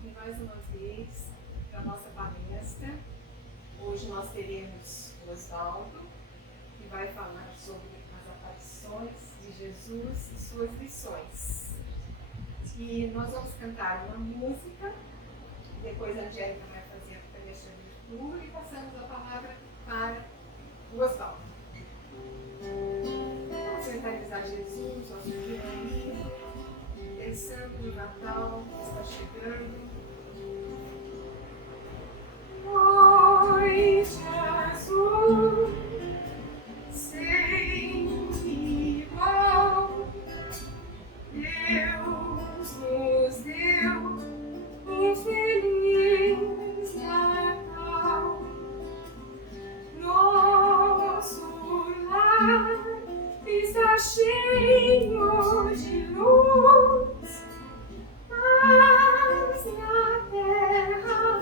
aqui mais uma vez para a nossa palestra. Hoje nós teremos o Osvaldo, que vai falar sobre as aparições de Jesus e suas lições. E nós vamos cantar uma música, depois a Angélica vai fazer a palestra de leitura e passamos a palavra para o Osvaldo. Vamos mentalizar Jesus, nosso querido, pensando no Natal que está chegando. Oi, Jesus, sem igual, Deus nos deu um feliz Natal. Nosso lar está cheio de luz, paz na terra,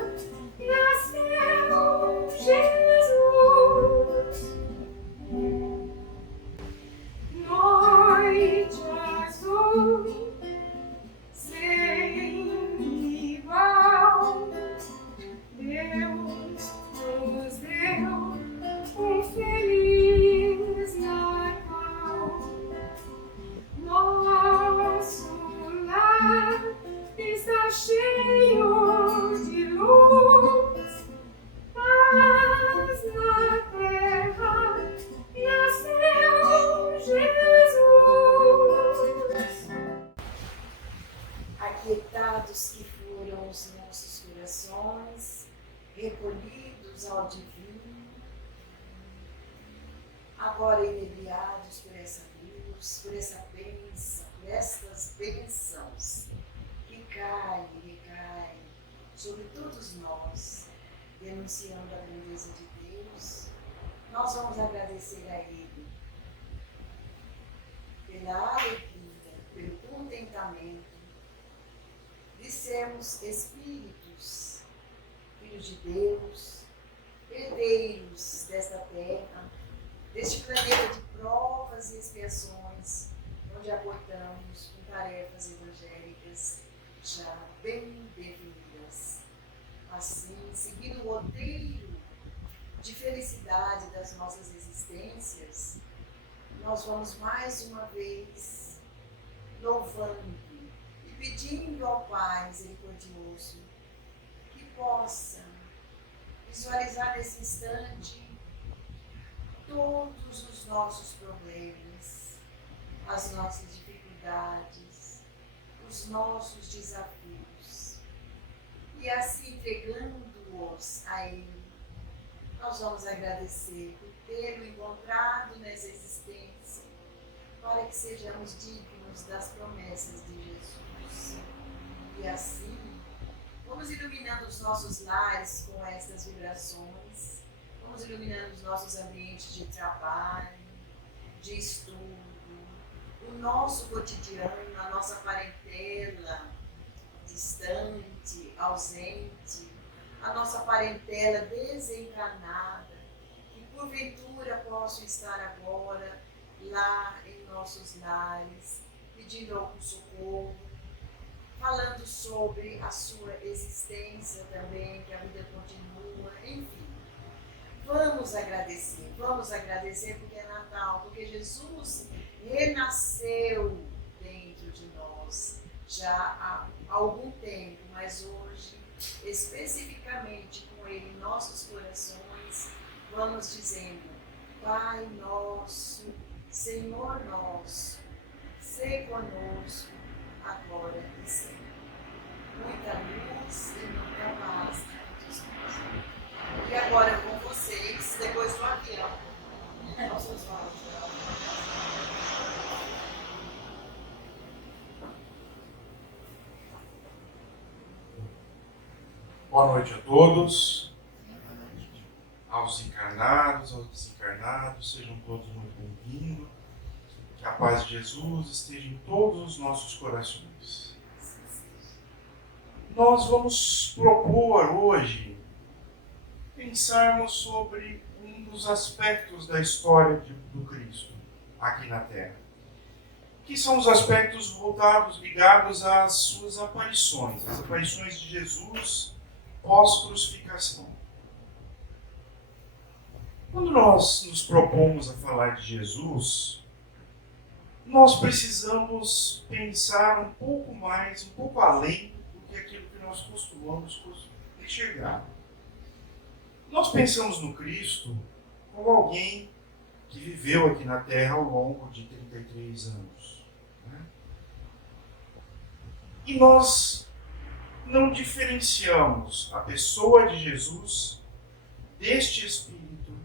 nasceu Jesus. Noite azul, sem igual, Deus nos deu um feliz Natal. Nosso lar está cheio de luz, paz na terra, nasceu Jesus. Aquietados que foram os nossos corações, recolhidos ao divino, agora inebriados por essa luz, por essa bênção, por estas bênçãos que caem e recaem sobre todos nós, denunciando a grandeza de Deus, nós vamos agradecer a Ele pela alegria, pelo contentamento de sermos espíritos, filhos de Deus, herdeiros desta terra, deste planeta de provas e expiações, onde aportamos com tarefas evangélicas já bem definidas. Assim, seguindo o roteiro de felicidade das nossas existências, nós vamos mais uma vez louvando e pedindo ao Pai misericordioso que possa visualizar nesse instante todos os nossos problemas, as nossas dificuldades, os nossos desafios. E assim, entregando-os a Ele, nós vamos agradecer por tê-lo encontrado nessa existência, para que sejamos dignos das promessas de Jesus. E assim, vamos iluminando os nossos lares com estas vibrações, vamos iluminando os nossos ambientes de trabalho, de estudo, o nosso cotidiano, a nossa parentela distante, ausente, a nossa parentela desencarnada, que porventura possam estar agora lá em nossos lares, pedindo algum socorro, falando sobre a sua existência também, que a vida continua, enfim. Vamos agradecer porque é Natal, porque Jesus renasceu dentro de nós já há algum tempo, mas hoje, especificamente com Ele em nossos corações, vamos dizendo: Pai nosso, Senhor nosso, sê conosco agora e sempre. Muita luz e muita paz a todos nós. E agora com vocês, depois do avião, nós vamos falar. Boa noite a todos, aos encarnados, aos desencarnados, sejam todos muito bem-vindos. Que a paz de Jesus esteja em todos os nossos corações. Nós vamos propor hoje pensarmos sobre um dos aspectos da história do Cristo aqui na Terra, que são os aspectos voltados, ligados às suas aparições, as aparições de Jesus pós-crucificação. Quando nós nos propomos a falar de Jesus, nós precisamos pensar um pouco mais, um pouco além do que aquilo que nós costumamos enxergar. Nós pensamos no Cristo como alguém que viveu aqui na Terra ao longo de 33 anos. Né? E nós não diferenciamos a pessoa de Jesus deste Espírito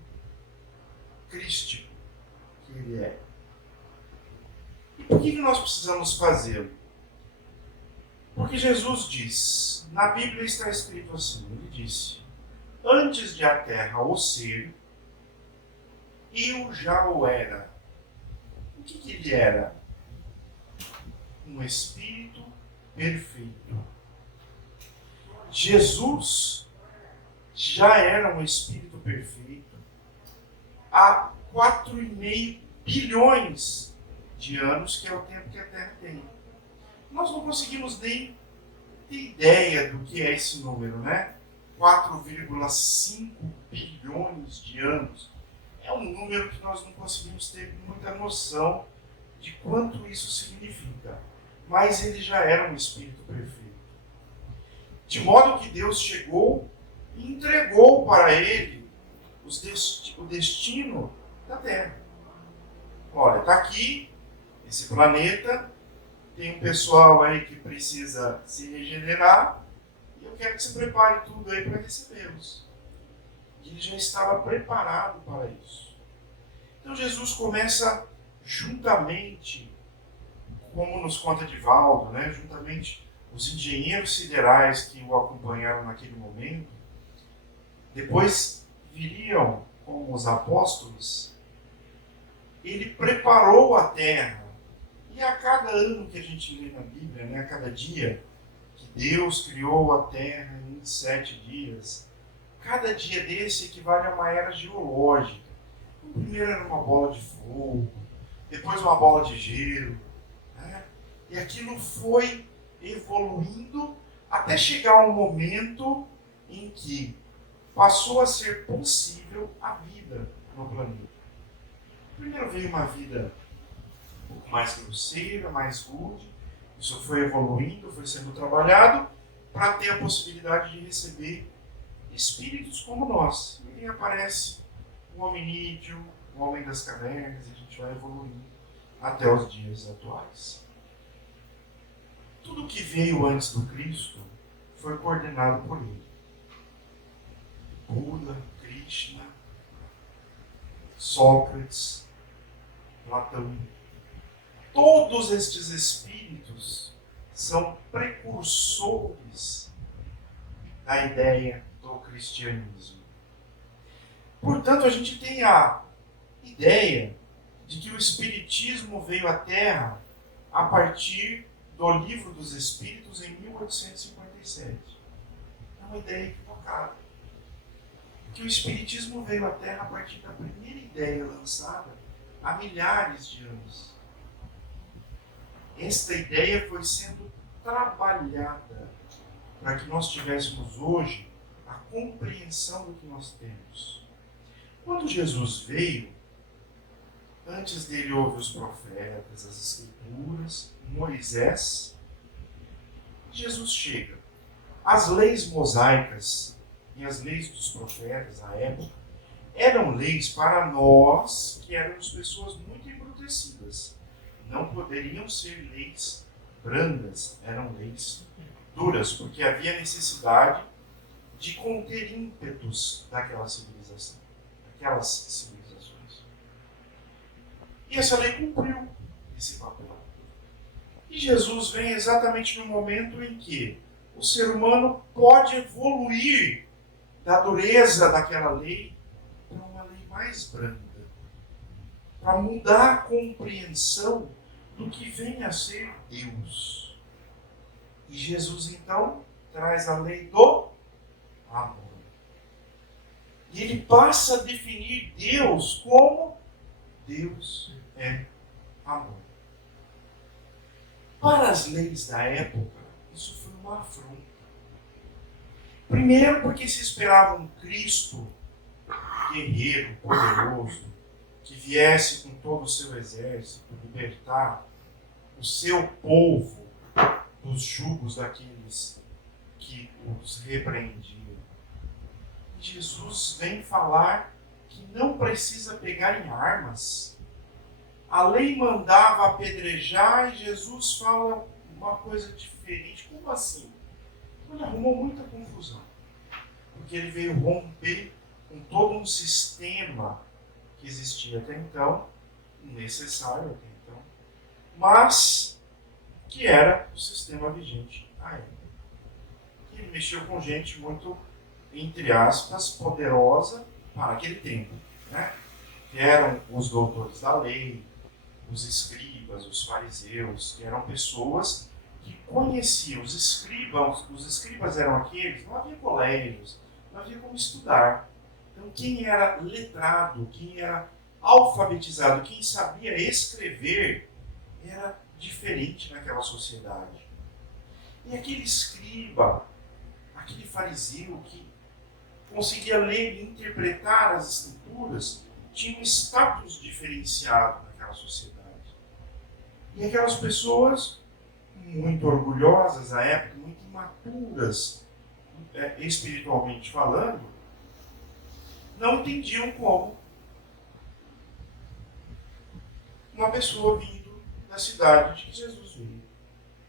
crístico que ele é. E por que nós precisamos fazê-lo? Porque Jesus diz, na Bíblia está escrito assim, ele disse: antes de a terra o ser, eu já o era. O que ele era? Um Espírito perfeito. Jesus já era um Espírito perfeito há 4,5 bilhões de anos, que é o tempo que a Terra tem. Nós não conseguimos nem ter ideia do que é esse número, né? 4,5 bilhões de anos. É um número que nós não conseguimos ter muita noção de quanto isso significa. Mas ele já era um Espírito perfeito. De modo que Deus chegou e entregou para ele o destino da Terra. Olha, está aqui, esse planeta, tem um pessoal aí que precisa se regenerar, e eu quero que você prepare tudo aí para recebê-los. E ele já estava preparado para isso. Então Jesus começa juntamente, como nos conta Divaldo, né, juntamente os engenheiros siderais que o acompanharam naquele momento, depois viriam como os apóstolos. Ele preparou a terra. E a cada ano que a gente lê na Bíblia, né, a cada dia que Deus criou a terra em 7 dias, cada dia desse equivale a uma era geológica. O primeiro era uma bola de fogo, depois uma bola de gelo, né? E aquilo foi evoluindo até chegar um momento em que passou a ser possível a vida no planeta. Primeiro veio uma vida um pouco mais grosseira, mais rude. Isso foi evoluindo, foi sendo trabalhado para ter a possibilidade de receber espíritos como nós. E aí aparece o hominídeo, o homem das cavernas, e a gente vai evoluindo até os dias atuais. Tudo que veio antes do Cristo foi coordenado por ele. Buda, Krishna, Sócrates, Platão. Todos estes espíritos são precursores da ideia do cristianismo. Portanto, a gente tem a ideia de que o espiritismo veio à Terra a partir do Livro dos Espíritos em 1857. É uma ideia equivocada. Que o espiritismo veio à Terra a partir da primeira ideia lançada há milhares de anos. Esta ideia foi sendo trabalhada para que nós tivéssemos hoje a compreensão do que nós temos. Quando Jesus veio, antes dele houve os profetas, as escrituras, Moisés. Jesus chega. As leis mosaicas e as leis dos profetas à época eram leis para nós que éramos pessoas muito embrutecidas. Não poderiam ser leis brandas, eram leis duras, porque havia necessidade de conter ímpetos daquelas civilizações. E essa lei cumpriu esse papel. E Jesus vem exatamente no momento em que o ser humano pode evoluir da dureza daquela lei para uma lei mais branda, para mudar a compreensão do que vem a ser Deus. E Jesus então traz a lei do amor. E ele passa a definir Deus como Deus é amor. Para as leis da época, isso foi uma afronta. Primeiro, porque se esperava um Cristo guerreiro, poderoso, que viesse com todo o seu exército libertar o seu povo dos jugos daqueles que os repreendiam. E Jesus vem falar que não precisa pegar em armas. A lei mandava apedrejar e Jesus fala uma coisa diferente. Como assim? Ele arrumou muita confusão. Porque ele veio romper com todo um sistema que existia até então, necessário até então, mas que era o sistema vigente à época. Ele mexeu com gente muito, entre aspas, poderosa para aquele tempo, né? Que eram os doutores da lei, os escribas, os fariseus, que eram pessoas que conheciam os escribas eram aqueles, não havia colégios, não havia como estudar. Então quem era letrado, quem era alfabetizado, quem sabia escrever, era diferente naquela sociedade. E aquele escriba, aquele fariseu que conseguia ler e interpretar as escrituras, tinha um status diferenciado naquela sociedade. E aquelas pessoas muito orgulhosas à época, muito imaturas, espiritualmente falando, não entendiam como uma pessoa vindo da cidade de que Jesus veio,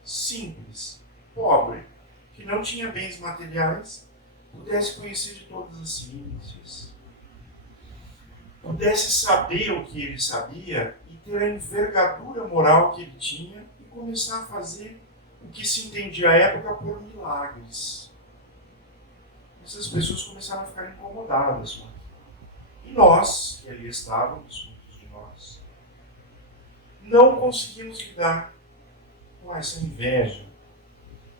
simples, pobre, que não tinha bens materiais, pudesse conhecer de todas as ciências, pudesse saber o que ele sabia e ter a envergadura moral que ele tinha e começar a fazer o que se entendia à época por milagres. Essas pessoas começaram a ficar incomodadas com aquilo. E nós, que ali estávamos, muitos de nós, não conseguimos lidar com essa inveja.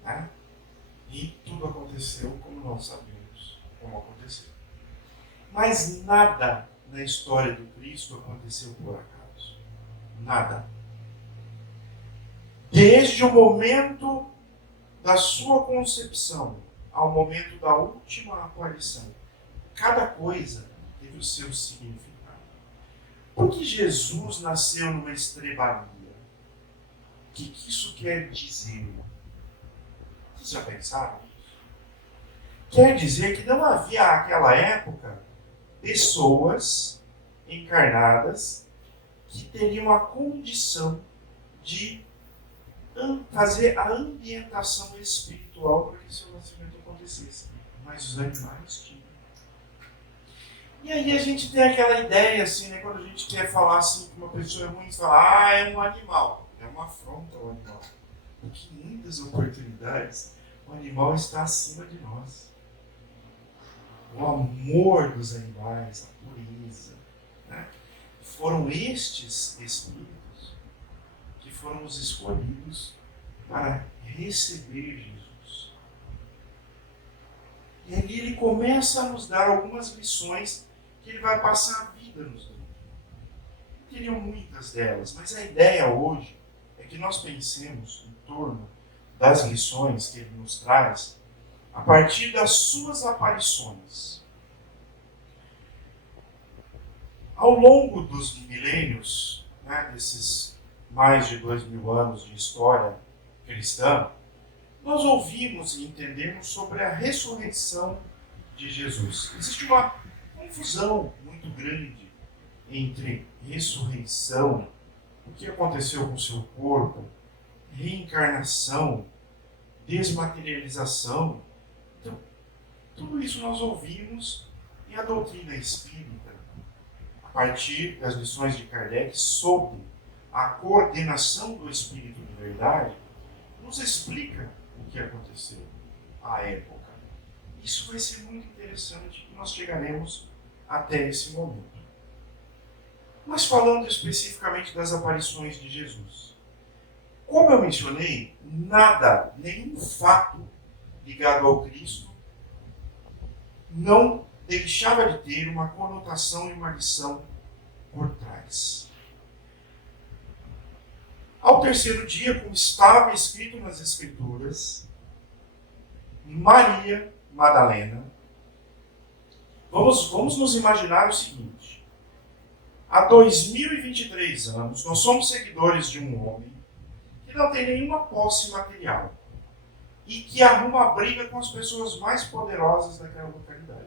Né? E tudo aconteceu como nós sabemos como aconteceu. Mas nada na história do Cristo aconteceu por acaso. Nada. Desde o momento da sua concepção ao momento da última aparição, cada coisa teve o seu significado. Por que Jesus nasceu numa estrebaria? O que isso quer dizer? Vocês já pensaram nisso? Quer dizer que não havia naquela época pessoas encarnadas que teriam a condição de fazer a ambientação espiritual para que seu nascimento acontecesse. Mas os animais tinham. E aí a gente tem aquela ideia, assim, né, quando a gente quer falar assim que uma pessoa é ruim, fala, é um animal. É uma afronta ao animal. Porque em muitas oportunidades o animal está acima de nós. O amor dos animais, a pureza. Né? Foram estes espíritos que foram os escolhidos para receber Jesus. E ali ele começa a nos dar algumas lições que ele vai passar a vida nos dando. Teriam muitas delas, mas a ideia hoje é que nós pensemos em torno das lições que ele nos traz a partir das suas aparições. Ao longo dos milênios, né, desses mais de 2000 anos de história cristã, nós ouvimos e entendemos sobre a ressurreição de Jesus. Existe uma confusão muito grande entre ressurreição, o que aconteceu com o seu corpo, reencarnação, desmaterialização. Então, tudo isso nós ouvimos e a doutrina espírita, a partir das lições de Kardec sobre a coordenação do Espírito de verdade, nos explica o que aconteceu à época. Isso vai ser muito interessante e nós chegaremos até esse momento. Mas falando especificamente das aparições de Jesus. Como eu mencionei, nada, nenhum fato ligado ao Cristo não deixava de ter uma conotação e uma lição por trás. Ao terceiro dia, como estava escrito nas Escrituras, Maria Madalena, vamos nos imaginar o seguinte: há 2023 anos, nós somos seguidores de um homem que não tem nenhuma posse material e que arruma briga com as pessoas mais poderosas daquela localidade.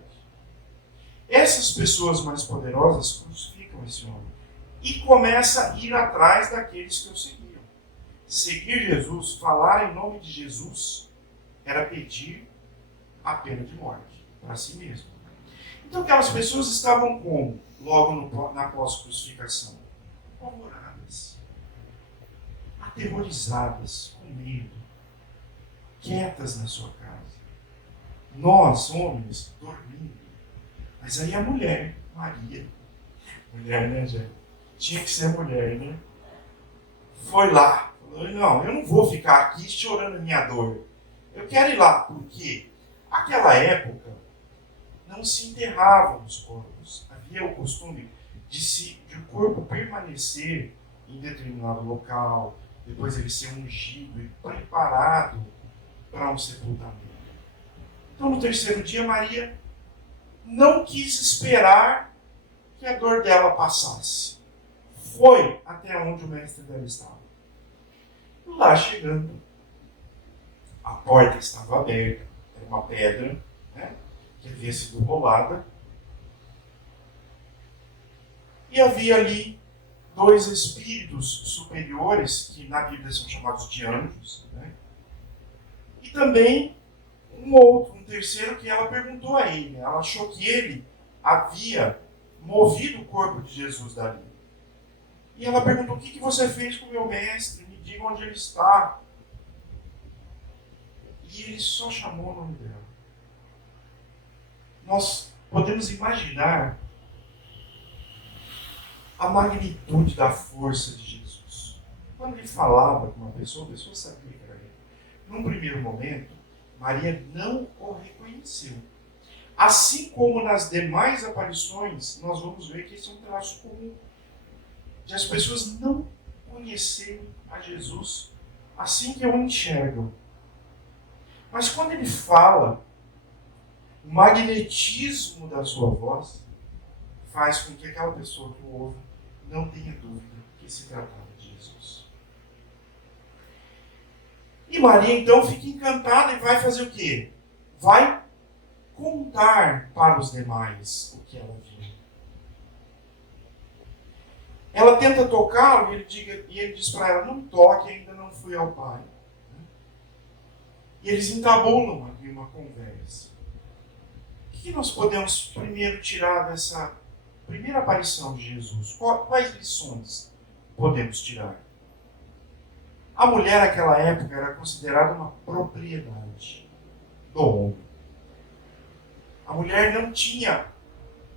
Essas pessoas mais poderosas crucificam esse homem e começa a ir atrás daqueles que o seguiam. Seguir Jesus, falar em nome de Jesus, era pedir a pena de morte para si mesmo. Então aquelas pessoas estavam como? Logo na pós-crucificação? Apavoradas, aterrorizadas, com medo, quietas na sua casa. Nós, homens, dormindo. Mas aí a mulher, Maria, mulher, né, gente? Tinha que ser mulher, né? Foi lá. Falou: não, eu não vou ficar aqui chorando a minha dor. Eu quero ir lá. Por quê? Naquela época, não se enterravam os corpos. Havia o costume de o corpo permanecer em determinado local, depois ele ser ungido e preparado para um sepultamento. Então, no terceiro dia, Maria não quis esperar que a dor dela passasse. Foi até onde o mestre dela estava. Lá chegando, a porta estava aberta, era uma pedra, né, que havia sido rolada, e havia ali dois espíritos superiores, que na Bíblia são chamados de anjos, né, e também um terceiro que ela perguntou a ele. Ela achou que ele havia movido o corpo de Jesus dali. E ela perguntou: o que você fez com o meu mestre? Me diga onde ele está. E ele só chamou o nome dela. Nós podemos imaginar a magnitude da força de Jesus. Quando ele falava com uma pessoa, a pessoa sabia que era ele. Num primeiro momento, Maria não o reconheceu. Assim como nas demais aparições, nós vamos ver que esse é um traço comum. De as pessoas não conhecerem a Jesus assim que o enxergam. Mas quando ele fala, o magnetismo da sua voz faz com que aquela pessoa que o ouve não tenha dúvida que se tratava de Jesus. E Maria então fica encantada e vai fazer o quê? Vai contar para os demais o que ela viu. Ela tenta tocá-lo e ele diz para ela: não toque, ainda não fui ao Pai. E eles entabulam aqui uma conversa. O que nós podemos primeiro tirar dessa primeira aparição de Jesus? Quais lições podemos tirar? A mulher naquela época era considerada uma propriedade do homem. A mulher não tinha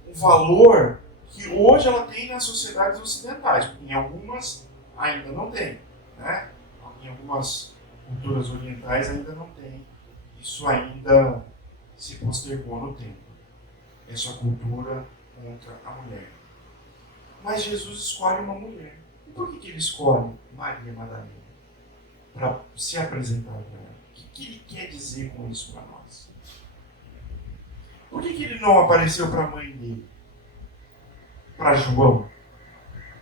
o valor que hoje ela tem nas sociedades ocidentais, porque em algumas ainda não tem, né? Em algumas culturas orientais ainda não tem. Isso ainda se postergou no tempo. Essa cultura contra a mulher. Mas Jesus escolhe uma mulher. E por que ele escolhe Maria Madalena para se apresentar para ela? O que ele quer dizer com isso para nós? Por que ele não apareceu para a mãe dele? Para João?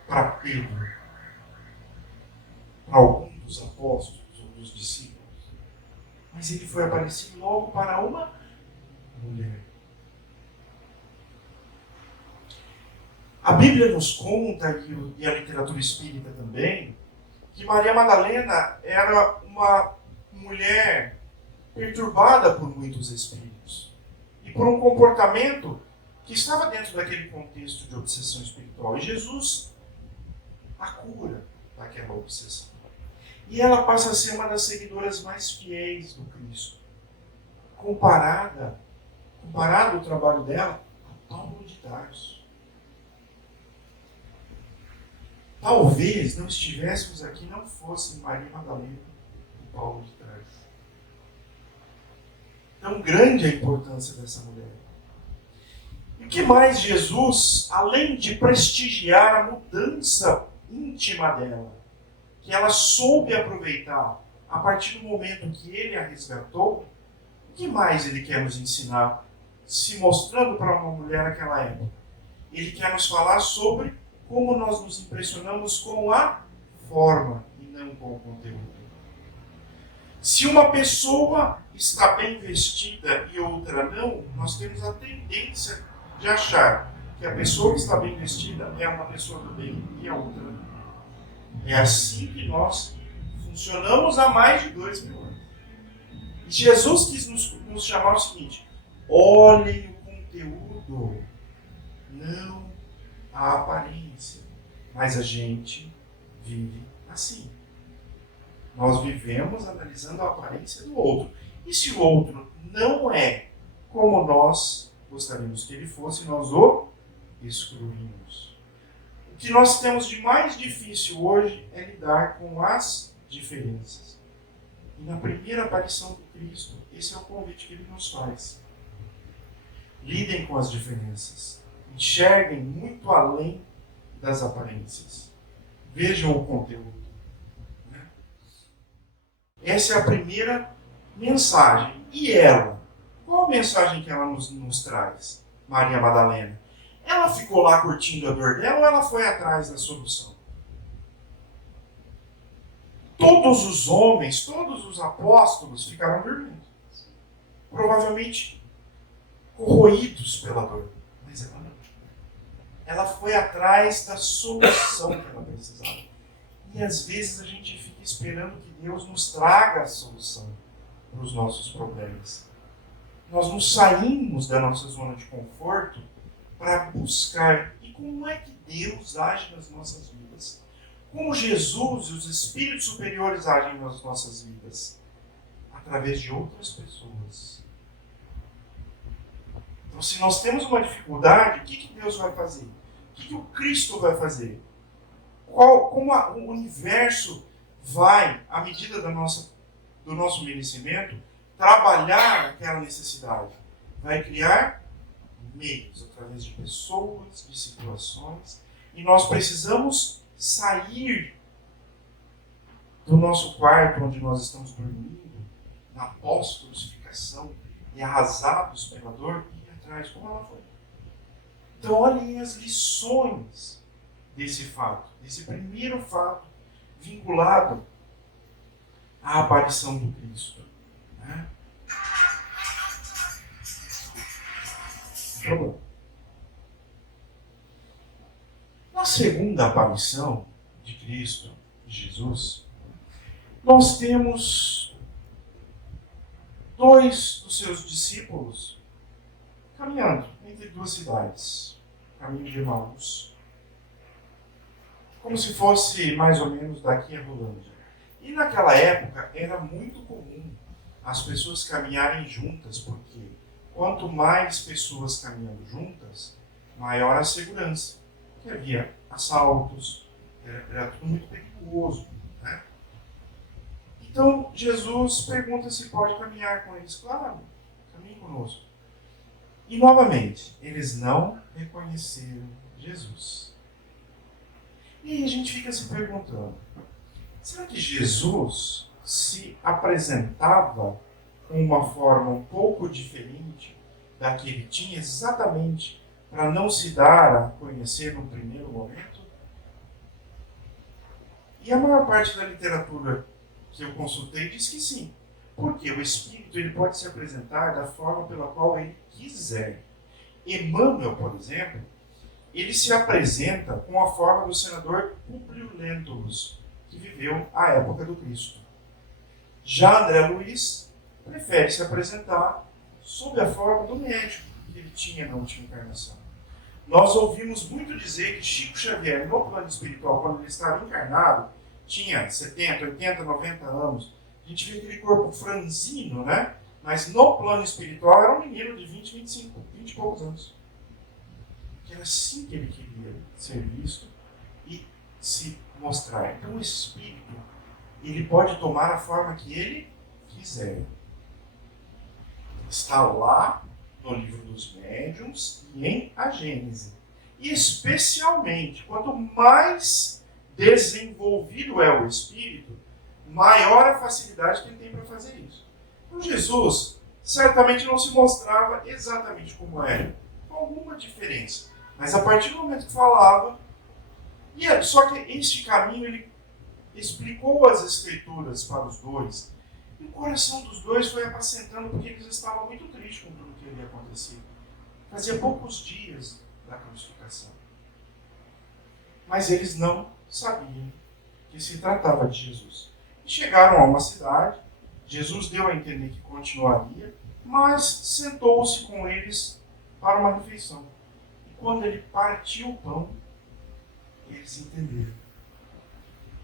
Para Pedro? Para algum dos apóstolos ou dos discípulos? Mas ele foi aparecer logo para uma mulher. A Bíblia nos conta, e a literatura espírita também, que Maria Madalena era uma mulher perturbada por muitos espíritos e por um comportamento que estava dentro daquele contexto de obsessão espiritual. E Jesus a cura daquela obsessão. E ela passa a ser uma das seguidoras mais fiéis do Cristo. Comparado o trabalho dela a Paulo de Tarso. Talvez não estivéssemos aqui, não fosse Maria Madalena e Paulo de Tarso. Tão grande a importância dessa mulher. E o que mais Jesus, além de prestigiar a mudança íntima dela, que ela soube aproveitar a partir do momento que ele a resgatou, o que mais ele quer nos ensinar, se mostrando para uma mulher naquela época? Ele quer nos falar sobre como nós nos impressionamos com a forma e não com o conteúdo. Se uma pessoa está bem vestida e outra não, nós temos a tendência de achar que a pessoa que está bem vestida é uma pessoa do bem e a outra não. É assim que nós funcionamos há mais de 2000 anos. E Jesus quis nos chamar o seguinte: olhem o conteúdo, não a aparência. Mas a gente vive assim. Nós vivemos analisando a aparência do outro. E se o outro não é como nós gostaríamos que ele fosse, nós o excluímos. O que nós temos de mais difícil hoje é lidar com as diferenças. E na primeira aparição de Cristo, esse é o convite que ele nos faz. Lidem com as diferenças. Enxerguem muito além das aparências. Vejam o conteúdo. Essa é a primeira mensagem. E ela? Qual a mensagem que ela nos traz? Maria Madalena. Ela ficou lá curtindo a dor dela ou ela foi atrás da solução? Todos os homens, todos os apóstolos ficaram dormindo. Provavelmente corroídos pela dor. Mas ela não. Ela foi atrás da solução que ela precisava. E às vezes a gente fica esperando que Deus nos traga a solução para os nossos problemas. Nós não saímos da nossa zona de conforto para buscar. E como é que Deus age nas nossas vidas? Como Jesus e os espíritos superiores agem nas nossas vidas? Através de outras pessoas. Então, se nós temos uma dificuldade, o que Deus vai fazer? O que o Cristo vai fazer? Como o universo vai, à medida do nosso merecimento, trabalhar aquela necessidade? Vai criar meios, através de pessoas, de situações, e nós precisamos sair do nosso quarto, onde nós estamos dormindo, na pós-crucificação, e arrasados pela dor, e ir atrás, como ela foi. Então, olhem as lições desse fato, desse primeiro fato vinculado à aparição do Cristo. Né? Na segunda aparição de Cristo, de Jesus, nós temos dois dos seus discípulos caminhando entre duas cidades, caminho de Emaús, como se fosse mais ou menos daqui a Rolândia. E naquela época era muito comum as pessoas caminharem juntas, porque quanto mais pessoas caminhando juntas, maior a segurança. Porque havia assaltos, era tudo muito perigoso. Né? Então Jesus pergunta se pode caminhar com eles. Claro, caminhe conosco. E novamente, eles não reconheceram Jesus. E aí a gente fica se perguntando, será que Jesus se apresentava com uma forma um pouco diferente da que ele tinha, exatamente para não se dar a conhecer no primeiro momento? E a maior parte da literatura que eu consultei diz que sim. Porque o Espírito ele pode se apresentar da forma pela qual ele quiser. Emmanuel, por exemplo, ele se apresenta com a forma do senador Publio Lentulus, que viveu a época do Cristo. Já André Luiz prefere se apresentar sob a forma do médico que ele tinha na última encarnação. Nós ouvimos muito dizer que Chico Xavier, no plano espiritual, quando ele estava encarnado, tinha 70, 80, 90 anos. A gente vê aquele corpo franzino, né? Mas no plano espiritual era um menino de 20, 25, 20 e poucos anos. Que era assim que ele queria ser visto e se mostrar. Então o Espírito, ele pode tomar a forma que ele quiser. Está lá no livro dos médiuns e em A Gênese. E especialmente, quanto mais desenvolvido é o Espírito, maior a facilidade que ele tem para fazer isso. Então Jesus certamente não se mostrava exatamente como era, com alguma diferença. Mas a partir do momento que falava, só que este caminho ele explicou as Escrituras para os dois, e o coração dos dois foi apacentando porque eles estavam muito tristes com tudo que havia acontecido. Fazia poucos dias da crucificação. Mas eles não sabiam que se tratava de Jesus. E chegaram a uma cidade, Jesus deu a entender que continuaria, mas sentou-se com eles para uma refeição. E quando ele partiu o pão, eles entenderam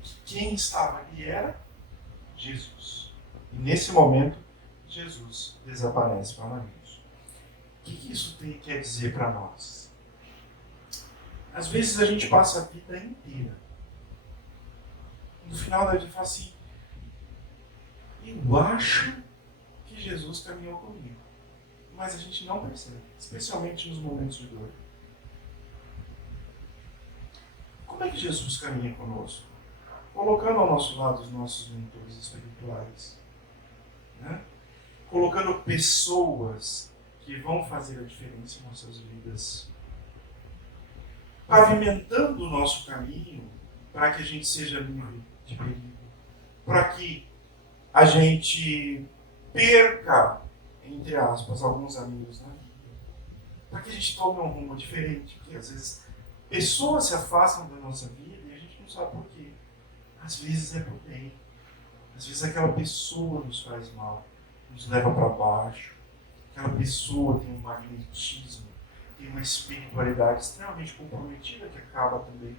que quem estava ali era Jesus. E nesse momento, Jesus desaparece para nós. O que isso quer dizer para nós? Às vezes a gente passa a vida inteira. No final da vida fala assim, eu acho que Jesus caminhou comigo. Mas a gente não percebe, especialmente nos momentos de dor. Como é que Jesus caminha conosco? Colocando ao nosso lado os nossos mentores espirituais. Né? Colocando pessoas que vão fazer a diferença em nossas vidas. Pavimentando o nosso caminho para que a gente seja livre de perigo. Para que a gente perca, entre aspas, alguns amigos na vida. Para que a gente tome um rumo diferente. Porque às vezes pessoas se afastam da nossa vida e a gente não sabe por quê. Às vezes é por bem. Às vezes aquela pessoa nos faz mal, nos leva para baixo. Aquela pessoa tem um magnetismo, tem uma espiritualidade extremamente comprometida que acaba também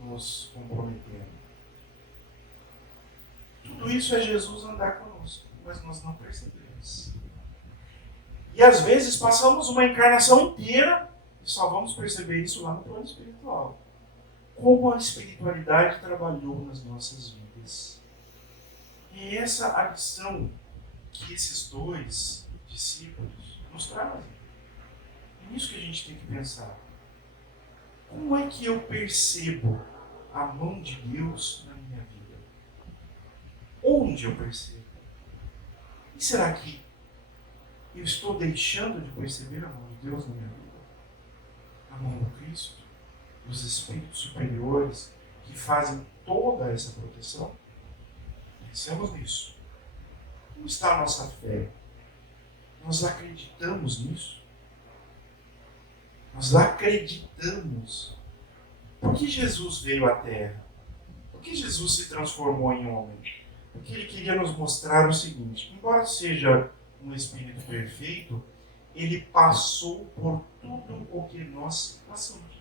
nos comprometendo. Tudo isso é Jesus andar conosco, mas nós não percebemos. E às vezes passamos uma encarnação inteira e só vamos perceber isso lá no plano espiritual. Como a espiritualidade trabalhou nas nossas vidas. E essa a lição que esses dois discípulos nos trazem. É nisso que a gente tem que pensar. Como é que eu percebo a mão de Deus na minha vida? Onde eu percebo? E será que eu estou deixando de perceber a mão de Deus na minha vida? A mão do Cristo? Dos Espíritos superiores que fazem toda essa proteção? Pensemos nisso. Como está a nossa fé? Nós acreditamos nisso? Nós acreditamos. Por que Jesus veio à Terra? Por que Jesus se transformou em homem? Porque ele queria nos mostrar o seguinte: embora seja um Espírito perfeito, ele passou por tudo o que nós passamos.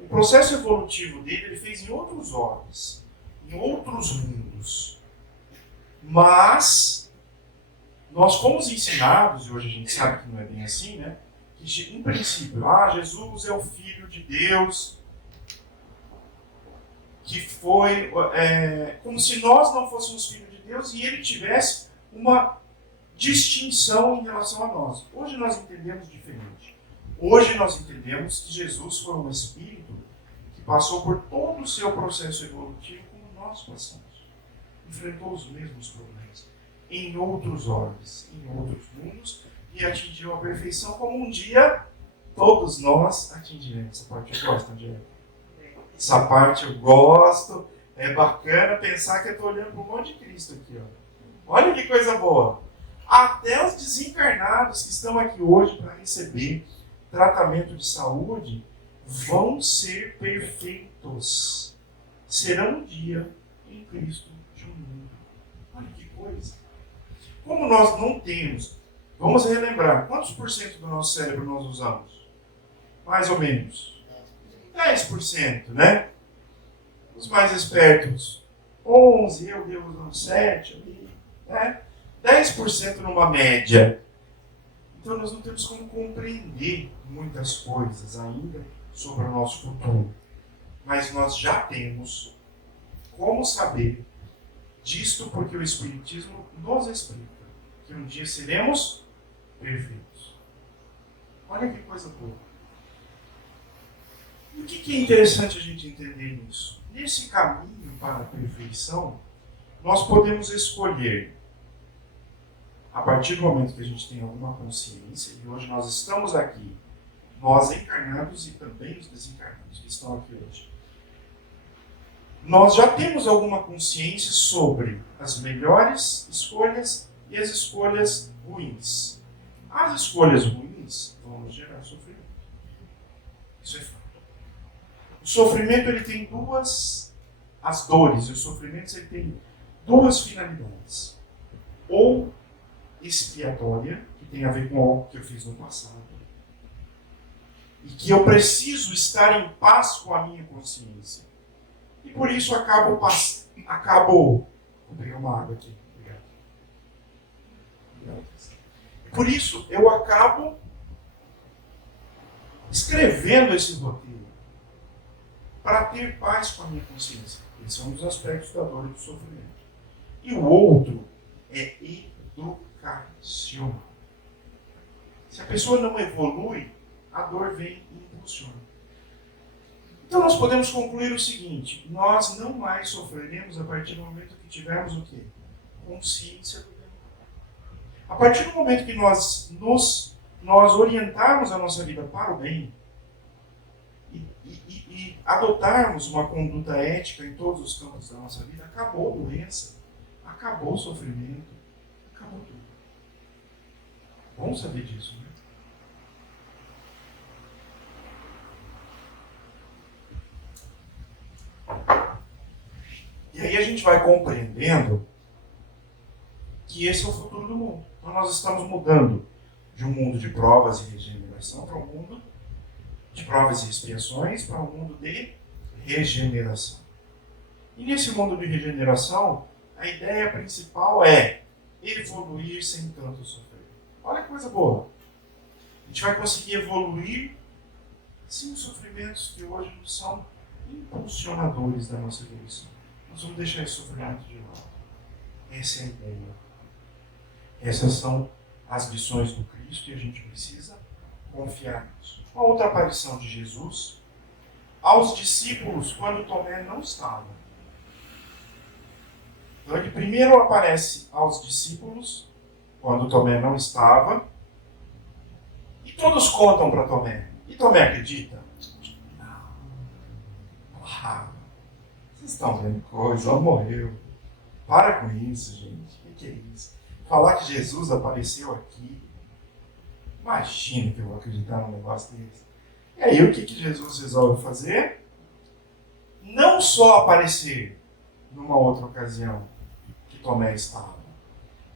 O processo evolutivo dele ele fez em outros orbes, em outros mundos. Mas nós fomos ensinados, e hoje a gente sabe que não é bem assim, né? Que em princípio, Jesus é o Filho de Deus, que foi como se nós não fôssemos filhos de Deus e ele tivesse uma distinção em relação a nós. Hoje nós entendemos diferente. Hoje nós entendemos que Jesus foi um Espírito que passou por todo o seu processo evolutivo como nós passamos. Enfrentou os mesmos problemas em outros orbes, em outros mundos, e atingiu a perfeição como um dia todos nós atingiremos. Essa parte eu gosto, Angélica. Essa parte eu gosto. É bacana pensar que eu estou olhando para um monte de Cristo aqui. Ó. Olha que coisa boa. Até os desencarnados que estão aqui hoje para receber tratamento de saúde vão ser perfeitos. Serão um dia em Cristo de um mundo. Olha que coisa. Como nós não temos, vamos relembrar, quantos por cento do nosso cérebro nós usamos? Mais ou menos 10%, né? Os mais espertos, 11%, eu devo usar 7%, ali, né? 10% numa média. Então nós não temos como compreender muitas coisas ainda sobre o nosso futuro. Mas nós já temos como saber disto porque o Espiritismo nos explica que um dia seremos perfeitos. Olha que coisa boa. E o que é interessante a gente entender nisso? Nesse caminho para a perfeição, nós podemos escolher, a partir do momento que a gente tem alguma consciência, e hoje nós estamos aqui, nós encarnados e também os desencarnados que estão aqui hoje, nós já temos alguma consciência sobre as melhores escolhas e as escolhas ruins. As escolhas ruins vão nos gerar sofrimento. Isso é fato. O sofrimento ele tem as dores e os sofrimentos ele tem duas finalidades. Ou expiatória, que tem a ver com algo que eu fiz no passado, e que eu preciso estar em paz com a minha consciência. E por isso acabo. Vou pegar uma água aqui. Obrigado. E por isso eu acabo escrevendo esse roteiro para ter paz com a minha consciência. Esse é um dos aspectos da dor e do sofrimento. E o outro é educacional. Se a pessoa não evolui, a dor vem e impulsiona. Então nós podemos concluir o seguinte: nós não mais sofreremos a partir do momento que tivermos o quê? Consciência do bem. A partir do momento que nós orientarmos a nossa vida para o bem e adotarmos uma conduta ética em todos os campos da nossa vida, acabou a doença, acabou o sofrimento, acabou tudo. Bom saber disso, né? E aí a gente vai compreendendo que esse é o futuro do mundo. Então nós estamos mudando de um mundo de provas e regeneração para um mundo de provas e expiações para um mundo de regeneração. E nesse mundo de regeneração, a ideia principal é evoluir sem tanto sofrer. Olha que coisa boa. A gente vai conseguir evoluir sem os sofrimentos que hoje são impulsionadores da nossa evolução. Nós vamos deixar esse sofrimento de lado. Essa é a ideia. Essas são as lições do Cristo e a gente precisa confiar nisso. Uma outra aparição de Jesus aos discípulos quando Tomé não estava. Então ele primeiro aparece aos discípulos quando Tomé não estava e todos contam para Tomé. E Tomé acredita? Não. Ah, vocês estão vendo coisa, ela morreu. Para com isso, gente. O que é isso? Falar que Jesus apareceu aqui. Imagina que eu vou acreditar num negócio desse. E aí o que Jesus resolve fazer? Não só aparecer numa outra ocasião que Tomé estava,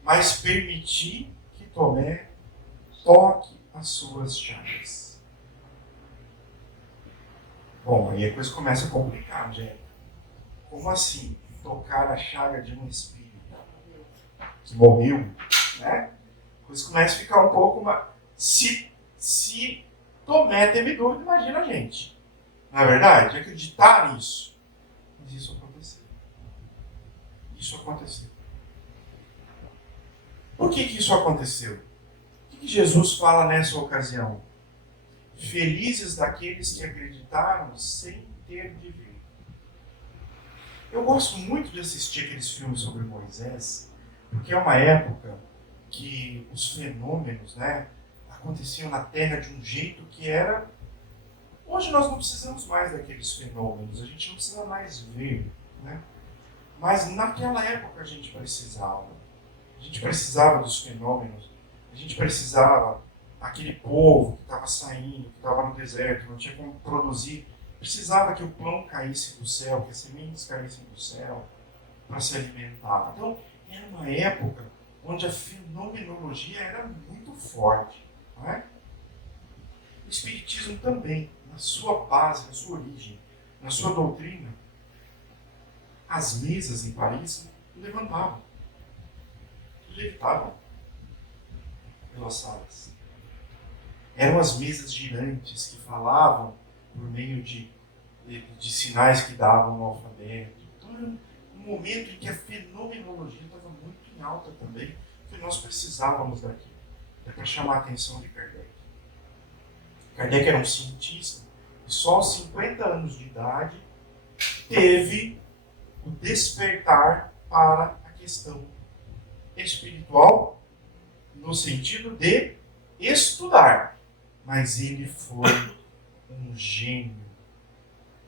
mas permitir que Tomé toque as suas chagas. Bom, aí a coisa começa a complicar, gente. Como assim? Tocar a chaga de um espírito que morreu, né? A coisa começa a ficar um pouco mais... Se Tomé teve dúvida, imagina a gente. Não é verdade? Acreditar nisso. Mas isso aconteceu. Isso aconteceu. Por que isso aconteceu? O que Jesus fala nessa ocasião? Felizes daqueles que acreditaram sem ter de ver. Eu gosto muito de assistir aqueles filmes sobre Moisés, porque é uma época que os fenômenos, né, aconteciam na Terra de um jeito que era... Hoje nós não precisamos mais daqueles fenômenos, a gente não precisa mais ver, né? Mas naquela época a gente precisava. A gente precisava dos fenômenos, a gente precisava aquele povo que estava saindo, que estava no deserto, não tinha como produzir, precisava que o pão caísse do céu, que as sementes caíssem do céu para se alimentar. Então, era uma época onde a fenomenologia era muito forte. Não é? O Espiritismo também, na sua base, na sua origem, na sua doutrina, as mesas em Paris levantavam, levitavam pelas salas. Eram as mesas girantes que falavam por meio de sinais que davam no alfabeto. Então era um momento em que a fenomenologia estava muito em alta também, que nós precisávamos daquilo. É para chamar a atenção de Kardec. Kardec era um cientista E só aos 50 anos de idade teve o despertar para a questão espiritual, no sentido de estudar. Mas ele foi um gênio.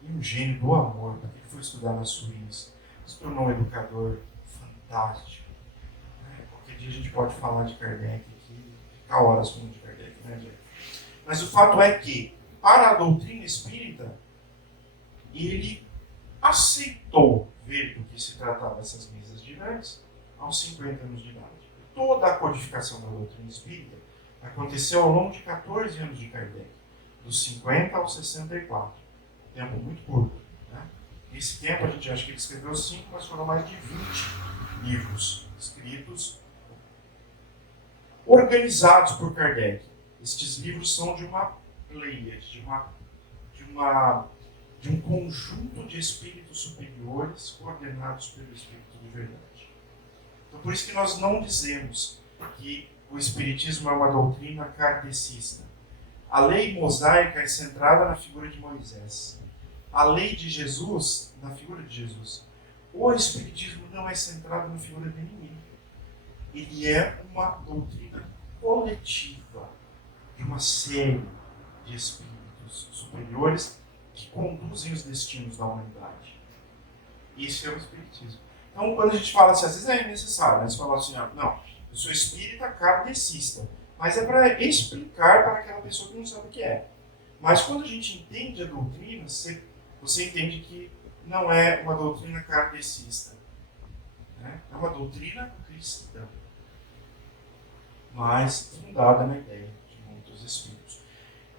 E um gênio do amor, porque ele foi estudar na Suíça. Se tornou um educador fantástico. Qualquer dia a gente pode falar de Kardec aqui, ficar horas falando de Kardec, né, gente? Mas o fato é que, para a doutrina espírita, ele aceitou ver do que se tratava essas mesas diversas aos 50 anos de idade. Toda a codificação da doutrina espírita aconteceu ao longo de 14 anos de Kardec, dos 50 aos 64. Tempo muito curto. Né? Nesse tempo, a gente acha que ele escreveu 5, mas foram mais de 20 livros escritos, organizados por Kardec. Estes livros são de uma pleiade, de um conjunto de espíritos superiores coordenados pelo Espírito de verdade. Então, por isso que nós não dizemos que o Espiritismo é uma doutrina kardecista. A lei mosaica é centrada na figura de Moisés. A lei de Jesus, na figura de Jesus. O Espiritismo não é centrado na figura de ninguém. Ele é uma doutrina coletiva de uma série de espíritos superiores que conduzem os destinos da humanidade. Isso é o Espiritismo. Então, quando a gente fala assim, às vezes é necessário, né? Você fala assim, não, eu sou espírita kardecista, mas é para explicar para aquela pessoa que não sabe o que é. Mas quando a gente entende a doutrina, você entende que não é uma doutrina kardecista. Né? É uma doutrina cristã, mas fundada na ideia de muitos espíritos.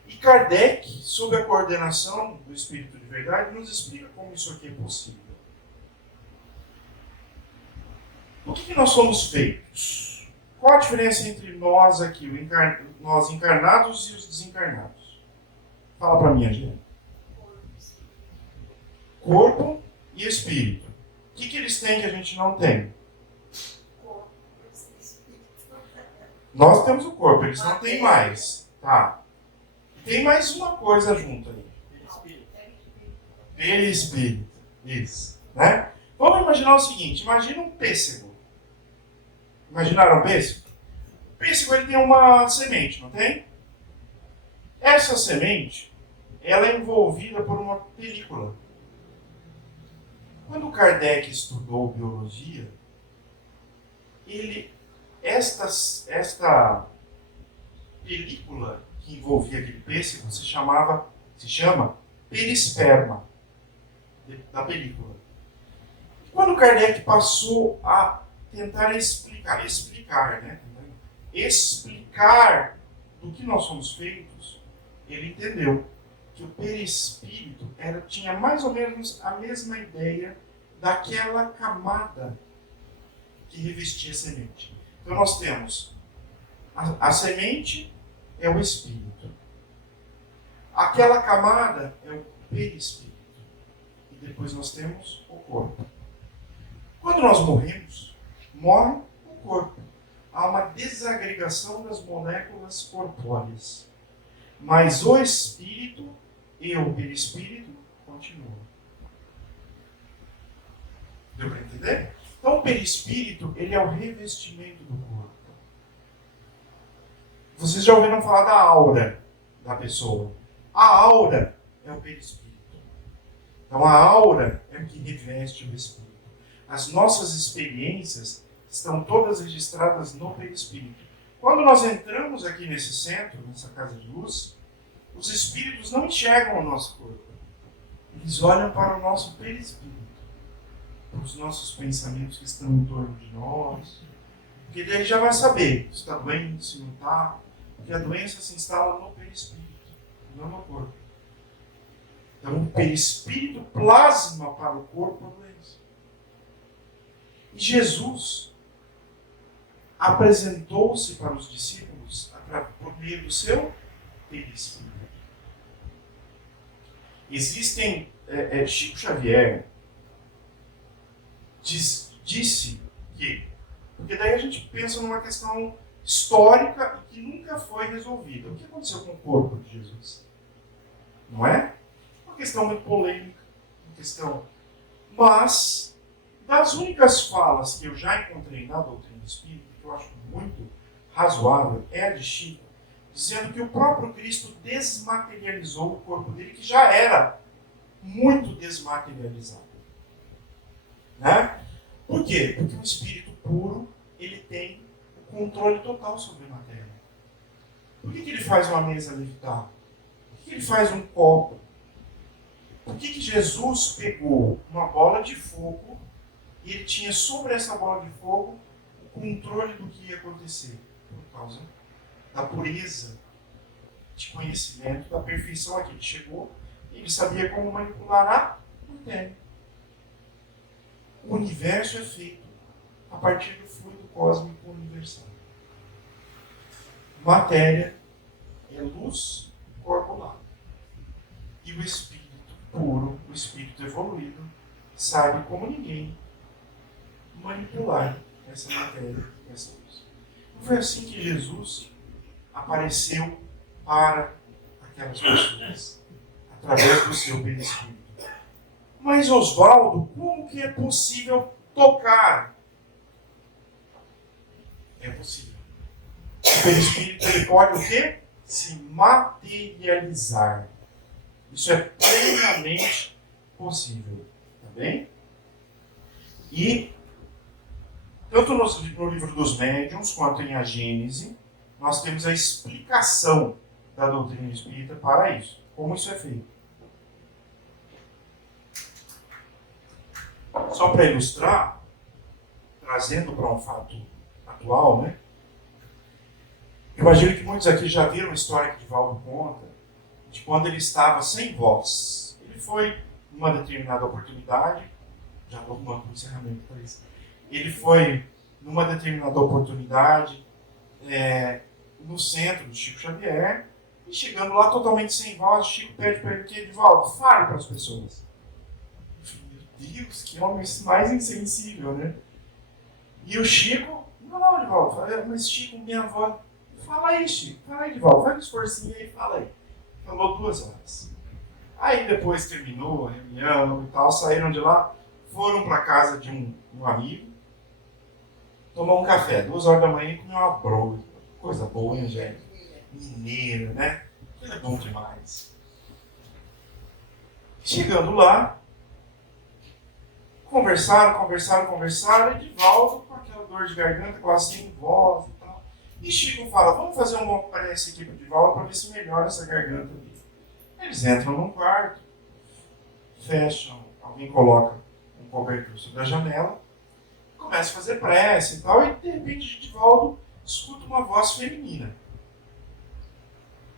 E Kardec, sob a coordenação do Espírito de Verdade, nos explica como isso aqui é possível. Por que nós somos feitos? Qual a diferença entre nós aqui, nós encarnados e os desencarnados? Fala para mim, Angela. Corpo e espírito. O que eles têm que a gente não tem? Corpo e espírito. Nós temos o corpo, eles não têm mais. Tá. Tem mais uma coisa junto ali. Perispírito. Isso. Né? Vamos imaginar o seguinte, imagina um pêssego. Imaginaram um pêssego? O pêssego ele tem uma semente, não tem? Essa semente, ela é envolvida por uma película. Quando Kardec estudou biologia, esta película que envolvia aquele pêssego se chama perisperma da película. Quando Kardec passou a tentar explicar do que nós somos feitos, ele entendeu que o perispírito tinha mais ou menos a mesma ideia daquela camada que revestia a semente. Então nós temos a semente é o espírito. Aquela camada é o perispírito. E depois nós temos o corpo. Quando nós morremos, morre o corpo. Há uma desagregação das moléculas corpóreas. Mas o espírito e o perispírito continuam. Deu para entender? Então o perispírito, ele é o revestimento do corpo. Vocês já ouviram falar da aura da pessoa. A aura é o perispírito. Então a aura é o que reveste o espírito. As nossas experiências estão todas registradas no perispírito. Quando nós entramos aqui nesse centro, nessa casa de luz, os espíritos não enxergam o nosso corpo. Eles olham para o nosso perispírito, para os nossos pensamentos que estão em torno de nós. Porque daí ele já vai saber se está doente, se não está. Porque a doença se instala no perispírito, não no corpo. Então o perispírito plasma para o corpo a doença. E Jesus apresentou-se para os discípulos por meio do seu perispírito. Existem... Chico Xavier disse que... Porque daí a gente pensa numa questão histórica e que nunca foi resolvida. O que aconteceu com o corpo de Jesus? Não é? questão muito polêmica, uma questão... Mas, das únicas falas que eu já encontrei na doutrina espírita, que eu acho muito razoável, é a de Chico, dizendo que o próprio Cristo desmaterializou o corpo dele, que já era muito desmaterializado. Né? Por quê? Porque o espírito puro, ele tem o controle total sobre a matéria. Por que ele faz uma mesa levitar? Por que ele faz um copo? Por que Jesus pegou uma bola de fogo e ele tinha sobre essa bola de fogo o controle do que ia acontecer? Por causa da pureza de conhecimento, da perfeição a que ele chegou, e ele sabia como manipular a matéria. O universo é feito a partir do fluido cósmico universal. Matéria é luz corporal. E o espírito puro, o espírito evoluído, sabe como ninguém manipular essa matéria, essa luz. Foi assim que Jesus apareceu para aquelas pessoas, através do seu perispírito. Mas, Oswaldo, como que é possível tocar? É possível. O perispírito, ele pode o quê? Se materializar. Isso é plenamente possível. Tá bem? E, tanto no livro dos médiuns, quanto em A Gênese, nós temos a explicação da doutrina espírita para isso. Como isso é feito. Só para ilustrar, trazendo para um fato atual, né? Eu imagino que muitos aqui já viram a história que Divaldo conta, de quando ele estava sem voz. Ele foi, numa determinada oportunidade, já estou arrumando um encerramento para isso, ele foi, numa determinada oportunidade, no centro do Chico Xavier, e chegando lá totalmente sem voz, o Chico pede para ele que, Divaldo, fale para as pessoas. Meu Deus, que homem mais insensível, né? E o Chico, não, Divaldo, mas Chico, minha voz, fala aí, Chico, fala aí, Divaldo, faz um esforcinho aí, fala aí. Falou 2 horas. Aí depois terminou a reunião e tal, saíram de lá, foram para casa de um amigo, tomou um café, 2 horas da manhã e comeu uma broa. Coisa boa, hein, gente? Mineira, né? Aquilo é bom demais. Chegando lá, conversaram, e Divaldo com aquela dor de garganta, quase sem voz e tal. E Chico fala, vamos fazer uma prece aqui para Divaldo para ver se melhora essa garganta dele. Eles entram num quarto, fecham, alguém coloca um cobertor sobre a janela, começa a fazer prece e tal, e de repente Divaldo escuta uma voz feminina.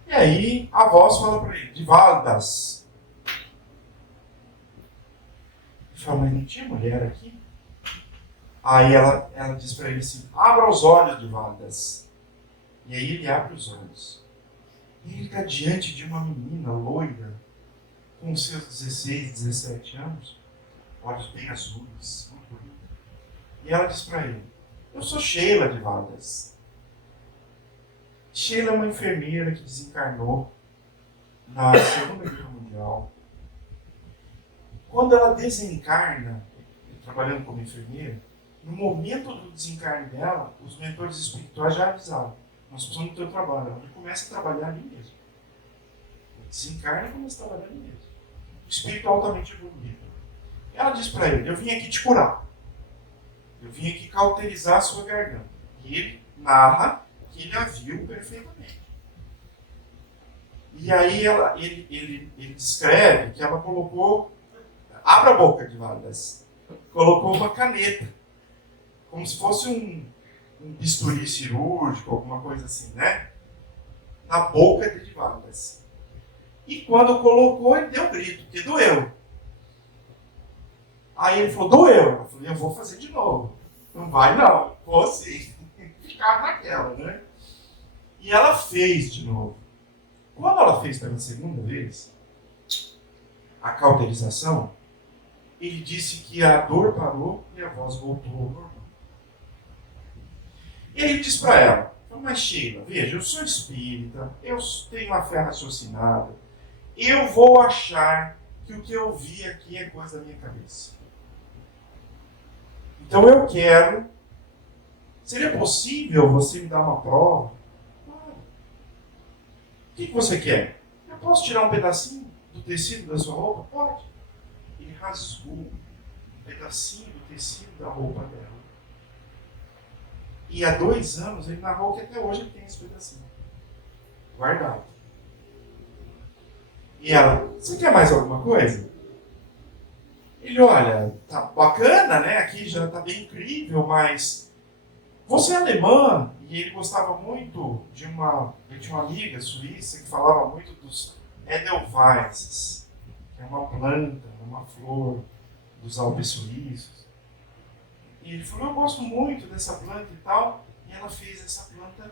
E aí a voz fala para ele, Divaldas. Ele fala, mas não tinha mulher aqui? Aí ela diz para ele assim, abra os olhos, Divaldas. E aí ele abre os olhos. E ele está diante de uma menina loira, com seus 16, 17 anos, olhos bem azuis, muito bonita. E ela diz para ele, eu sou Sheila Divaldas. Sheila é uma enfermeira que desencarnou na Segunda Guerra Mundial. Quando ela desencarna, trabalhando como enfermeira, no momento do desencarne dela, os mentores espirituais já avisaram, nós precisamos do teu trabalho. Ela começa a trabalhar ali mesmo. Desencarna e começa a trabalhar ali mesmo. O espírito altamente evoluído. Ela diz para ele, eu vim aqui te curar. Eu vim aqui cauterizar a sua garganta. E ele narra que ele a viu perfeitamente. E aí ele descreve que ela colocou, abra a boca de Valdas, colocou uma caneta, como se fosse um bisturi cirúrgico, alguma coisa assim, né? Na boca de Valdas. E quando colocou, ele deu um grito, porque doeu. Aí ele falou, doeu. Eu falei, eu vou fazer de novo. Não vai não, vou sim. Ficar naquela, né? E ela fez de novo. Quando ela fez pela segunda vez, a cauterização, ele disse que a dor parou e a voz voltou ao normal. E ele diz para ela, mas Sheila, veja, eu sou espírita, eu tenho uma fé raciocinada, eu vou achar que o que eu vi aqui é coisa da minha cabeça. Então eu quero. Seria possível você me dar uma prova? Claro. O que você quer? Eu posso tirar um pedacinho do tecido da sua roupa? Pode. Ele rasgou um pedacinho do tecido da roupa dela. E há 2 anos ele narrou que até hoje ele tem esse pedacinho guardado. E ela, você quer mais alguma coisa? Ele, olha, tá bacana, né? Aqui já tá bem incrível, mas você é alemã, e ele gostava muito de ele tinha uma amiga suíça que falava muito dos Edelweiss, que é uma planta, uma flor dos Alpes suíços. E ele falou, eu gosto muito dessa planta e tal, e ela fez essa planta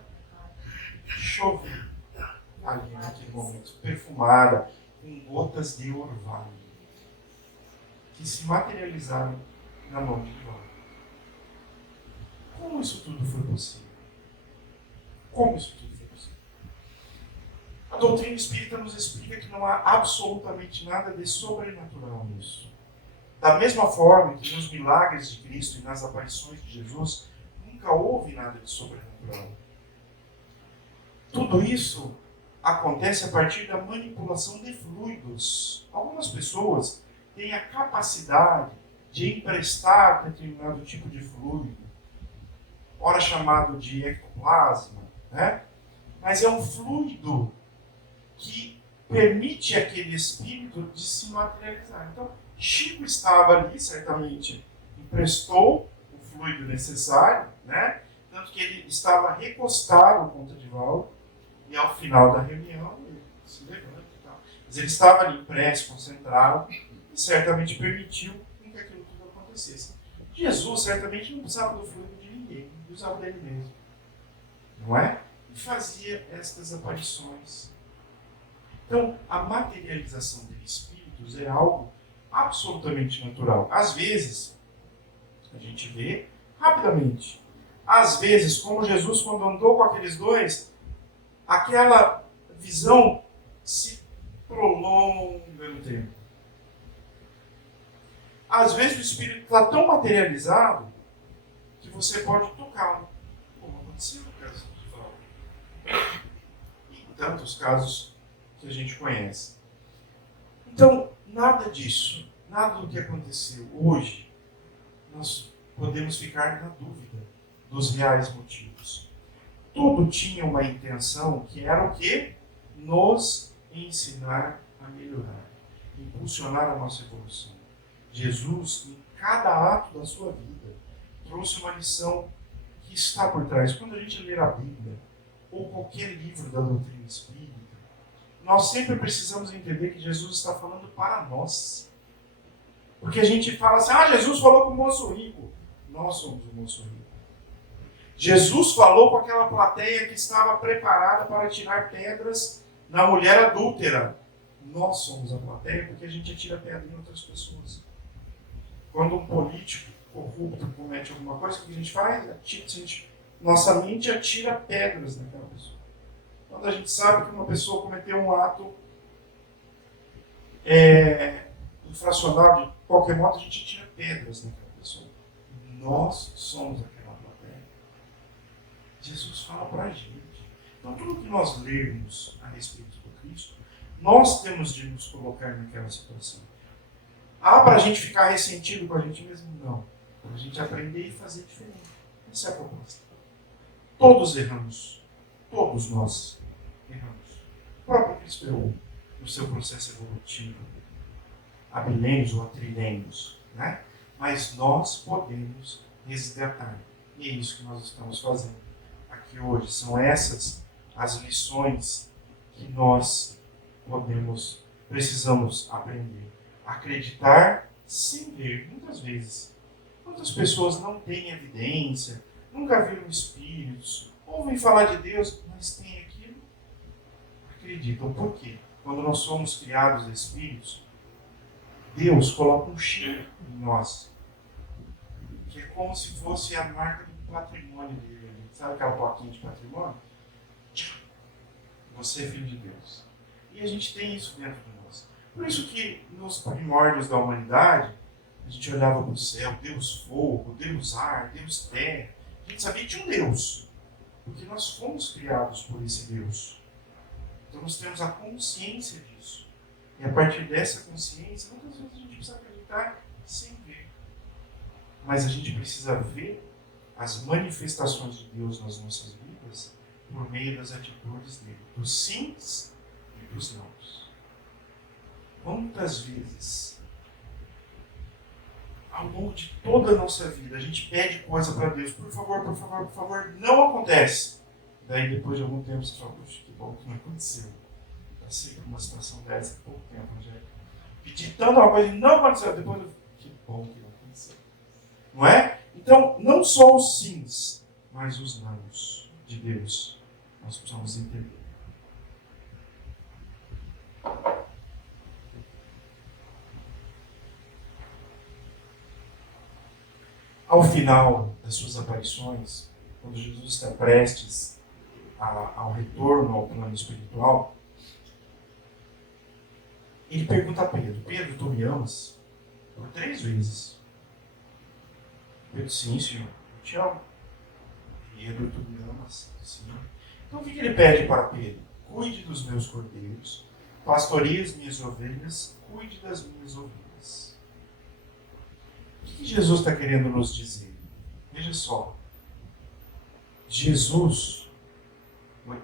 chover ali naquele momento, perfumada, com gotas de orvalho, que se materializaram na mão de João. Como isso tudo foi possível? Como isso tudo foi possível? A doutrina espírita nos explica que não há absolutamente nada de sobrenatural nisso. Da mesma forma que nos milagres de Cristo e nas aparições de Jesus, nunca houve nada de sobrenatural. Tudo isso acontece a partir da manipulação de fluidos. Algumas pessoas têm a capacidade de emprestar determinado tipo de fluido, ora chamado de ectoplasma, né? Mas é um fluido que permite aquele espírito de se materializar. Então, Chico estava ali, certamente emprestou o fluido necessário, né? Tanto que ele estava recostado contra Divaldo, e ao final da reunião ele se levanta e tal. Mas ele estava ali impresso, concentrado, e certamente permitiu que aquilo tudo acontecesse. Jesus certamente não precisava do fluido de ninguém, ele usava dele mesmo. Não é? E fazia estas aparições. Então, a materialização de espíritos é algo absolutamente natural. Às vezes, a gente vê rapidamente. Às vezes, como Jesus, quando andou com aqueles dois, aquela visão se prolonga no tempo. Às vezes o espírito está tão materializado que você pode tocá-lo, como aconteceu no caso de Paulo. E tantos casos que a gente conhece. Então, nada disso, nada do que aconteceu hoje, nós podemos ficar na dúvida dos reais motivos. Tudo tinha uma intenção que era o quê? Nos ensinar a melhorar, impulsionar a nossa evolução. Jesus, em cada ato da sua vida, trouxe uma lição que está por trás. Quando a gente lê a Bíblia, ou qualquer livro da doutrina espírita, nós sempre precisamos entender que Jesus está falando para nós. Porque a gente fala assim, Jesus falou com o moço rico. Nós somos o moço rico. Jesus falou com aquela plateia que estava preparada para tirar pedras na mulher adúltera. Nós somos a plateia porque a gente atira pedra em outras pessoas. Quando um político corrupto comete alguma coisa, o que a gente faz? Nossa mente atira pedras naquela pessoa. Quando a gente sabe que uma pessoa cometeu um ato infracional de qualquer modo, a gente atira pedras naquela pessoa. Nós somos aquela plateia. Jesus fala para a gente. Então, tudo que nós lermos a respeito do Cristo, nós temos de nos colocar naquela situação. Para a gente ficar ressentido com a gente mesmo? Não. Para a gente aprender e fazer diferente. Essa é a proposta. Todos erramos. Todos nós erramos. O próprio Cristo errou no seu processo evolutivo. Há milênios ou há trilênios. Né? Mas nós podemos resgatar. E é isso que nós estamos fazendo aqui hoje. São essas as lições que nós precisamos aprender. Acreditar sem ver, muitas vezes. Quantas pessoas não têm evidência, nunca viram espíritos, ouvem falar de Deus, mas têm aquilo? Acreditam. Por quê? Quando nós somos criados espíritos, Deus coloca um chip em nós, que é como se fosse a marca do patrimônio dele. Sabe aquela plaquinha de patrimônio? Você é filho de Deus. E a gente tem isso dentro de nós. Por isso que nos primórdios da humanidade, a gente olhava para o céu, Deus fogo, Deus ar, Deus terra. A gente sabia que tinha um Deus, porque nós fomos criados por esse Deus. Então nós temos a consciência disso. E a partir dessa consciência, muitas vezes a gente precisa acreditar sem ver. Mas a gente precisa ver as manifestações de Deus nas nossas vidas por meio das atitudes dele, dos sims e dos nãos. Quantas vezes, ao longo de toda a nossa vida, a gente pede coisa para Deus, por favor, por favor, por favor, não acontece. Daí depois de algum tempo você fala, puxa, que bom que não aconteceu. Passei por uma situação dessa há pouco tempo, já pedi tanto uma coisa e não aconteceu. Depois eu, que bom que não aconteceu. Não é? Então, não só os sims, mas os nãos de Deus, nós precisamos entender. Ao final das suas aparições, quando Jesus está prestes ao retorno ao plano espiritual, ele pergunta a Pedro, Pedro, tu me amas? Por 3 vezes. Pedro, sim, Senhor, eu te amo. Pedro, tu me amas? Sim. Então o que ele pede para Pedro? Cuide dos meus cordeiros, pastoreie as minhas ovelhas, cuide das minhas ovelhas. O que Jesus está querendo nos dizer? Veja só. Jesus,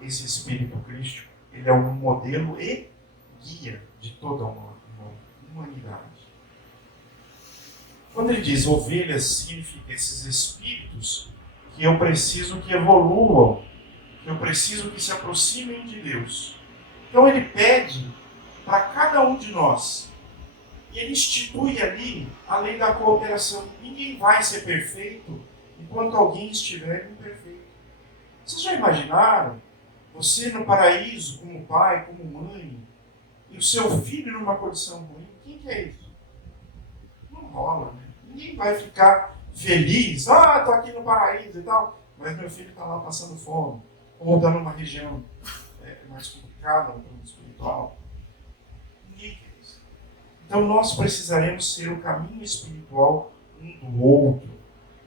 esse Espírito Crístico, ele é um modelo e guia de toda uma humanidade. Quando ele diz ovelhas, significa esses espíritos que eu preciso que evoluam, que eu preciso que se aproximem de Deus. Então ele pede para cada um de nós, e ele institui ali a lei da cooperação. Ninguém vai ser perfeito enquanto alguém estiver imperfeito. Vocês já imaginaram você no paraíso como pai, como mãe, e o seu filho numa condição ruim? Quem que é isso? Não rola, né? Ninguém vai ficar feliz. Estou aqui no paraíso e tal, mas meu filho está lá passando fome, ou está numa região mais complicada, no plano espiritual. Ninguém quer isso. Então nós precisaremos ser o caminho espiritual um do outro.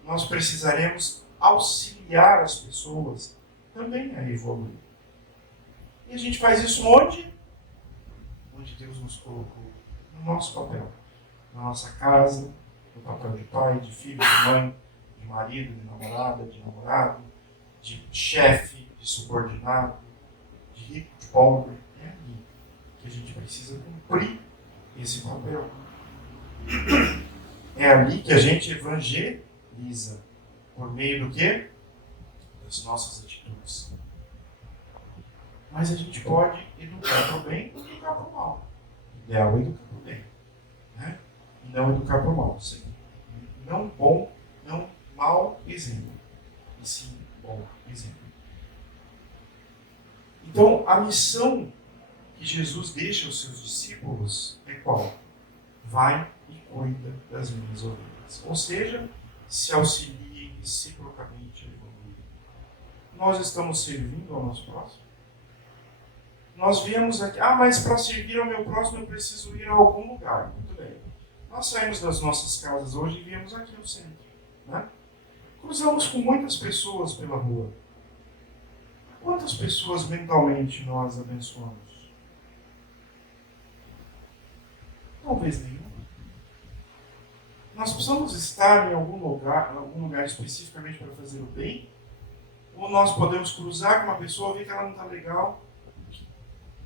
Nós precisaremos auxiliar as pessoas também a evoluir. E a gente faz isso onde? Onde Deus nos colocou, no nosso papel. Na nossa casa, no papel de pai, de filho, de mãe, de marido, de namorada, de namorado, de chefe, de subordinado, de rico, de pobre. É ali que a gente precisa cumprir esse papel. É ali que a gente evangeliza. Por meio do quê? Das nossas atitudes. Mas a gente pode educar para o bem ou educar para o mal. O ideal é educar para o bem. Né? E não educar para o mal. Não bom, não mau exemplo. E sim bom exemplo. Então, a missão que Jesus deixa aos seus discípulos é qual? Vai e cuida das minhas ovelhas. Ou seja, se auxilie reciprocamente a evoluir. Nós estamos servindo ao nosso próximo? Nós viemos aqui, mas para servir ao meu próximo eu preciso ir a algum lugar. Muito bem. Nós saímos das nossas casas hoje e viemos aqui ao centro. Né? Cruzamos com muitas pessoas pela rua. Quantas pessoas mentalmente nós abençoamos? Talvez nenhuma. Nós precisamos estar em algum lugar especificamente para fazer o bem? Ou nós podemos cruzar com uma pessoa, ver que ela não está legal?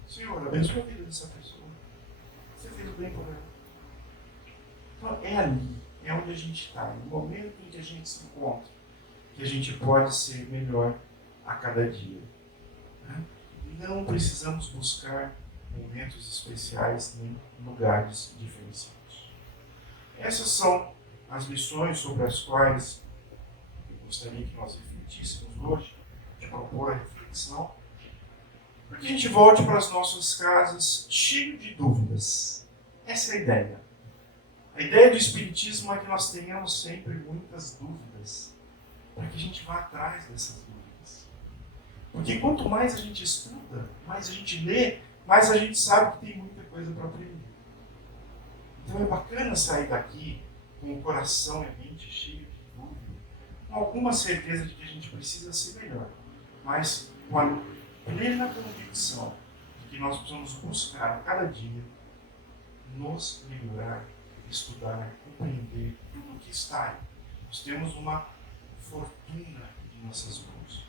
Senhor, abençoa a vida dessa pessoa. Você fez o bem por ela. Então é ali, é onde a gente está, no momento em que a gente se encontra, que a gente pode ser melhor a cada dia. Né? Não precisamos buscar momentos especiais nem lugares diferenciados. Essas são as lições sobre as quais eu gostaria que nós refletíssemos hoje, de propor a reflexão, para que a gente volte para as nossas casas cheio de dúvidas. Essa é a ideia. A ideia do Espiritismo é que nós tenhamos sempre muitas dúvidas, para que a gente vá atrás dessas dúvidas. Porque quanto mais a gente estuda, mais a gente lê, mais a gente sabe que tem muita coisa para aprender. Então é bacana sair daqui com o coração e a mente cheio de dúvida, com alguma certeza de que a gente precisa ser melhor, mas com a plena convicção de que nós precisamos buscar a cada dia nos melhorar, estudar, compreender tudo o que está aí. Nós temos uma fortuna em nossas mãos.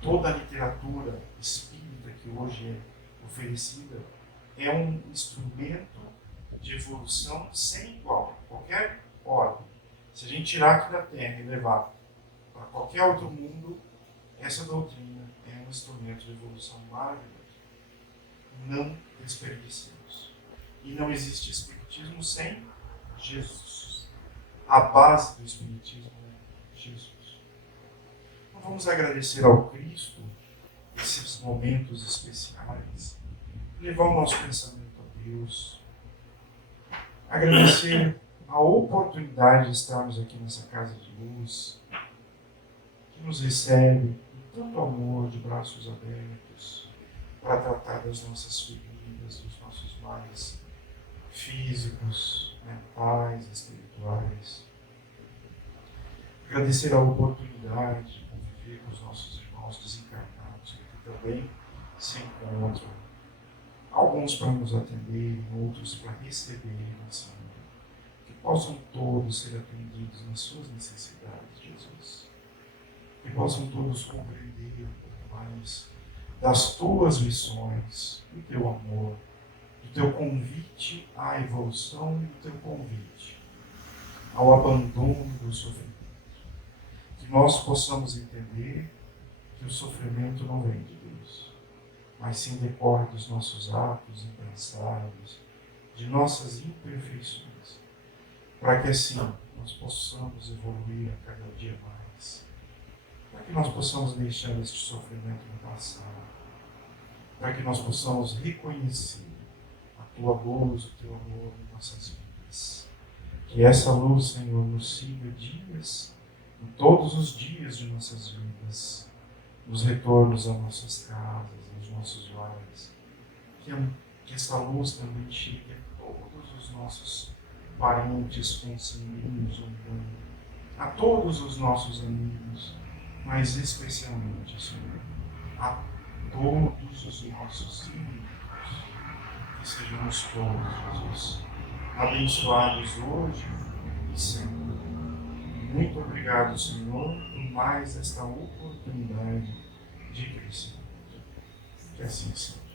Toda a literatura espírita que hoje é oferecida é um instrumento de evolução sem igual, qualquer ordem. Se a gente tirar aqui da Terra e levar para qualquer outro mundo, essa doutrina é um instrumento de evolução maravilhoso. Não desperdicemos. E não existe espiritismo sem Jesus. A base do espiritismo é Jesus. Então vamos agradecer ao Cristo esses momentos especiais, levar o nosso pensamento a Deus, agradecer a oportunidade de estarmos aqui nessa casa de luz, que nos recebe com tanto amor, de braços abertos, para tratar das nossas feridas, dos nossos males físicos, mentais, espirituais. Agradecer a oportunidade de conviver com os nossos irmãos desencarnados, que também se encontram, alguns para nos atenderem, outros para receberem, Senhor. Que possam todos ser atendidos nas suas necessidades, Jesus. Que possam todos compreender um pouco mais das tuas lições, do teu amor, do teu convite à evolução e do teu convite ao abandono do sofrimento. Que nós possamos entender que o sofrimento não vem de Deus, mas sim decorre dos nossos atos impensados, de nossas imperfeições, para que assim nós possamos evoluir a cada dia mais, para que nós possamos deixar este sofrimento no passado, para que nós possamos reconhecer a tua luz, o teu amor em nossas vidas. Que essa luz, Senhor, nos siga dias, em todos os dias de nossas vidas, nos retornos às nossas casas, aos nossos lares. Que essa luz também chegue a todos os nossos parentes, consanguíneos no mundo, a todos os nossos amigos, mas especialmente, Senhor, a todos os nossos inimigos. Que sejamos todos, Jesus, abençoados hoje e sempre. Muito obrigado, Senhor, por mais esta oportunidade de crescimento. Que assim seja.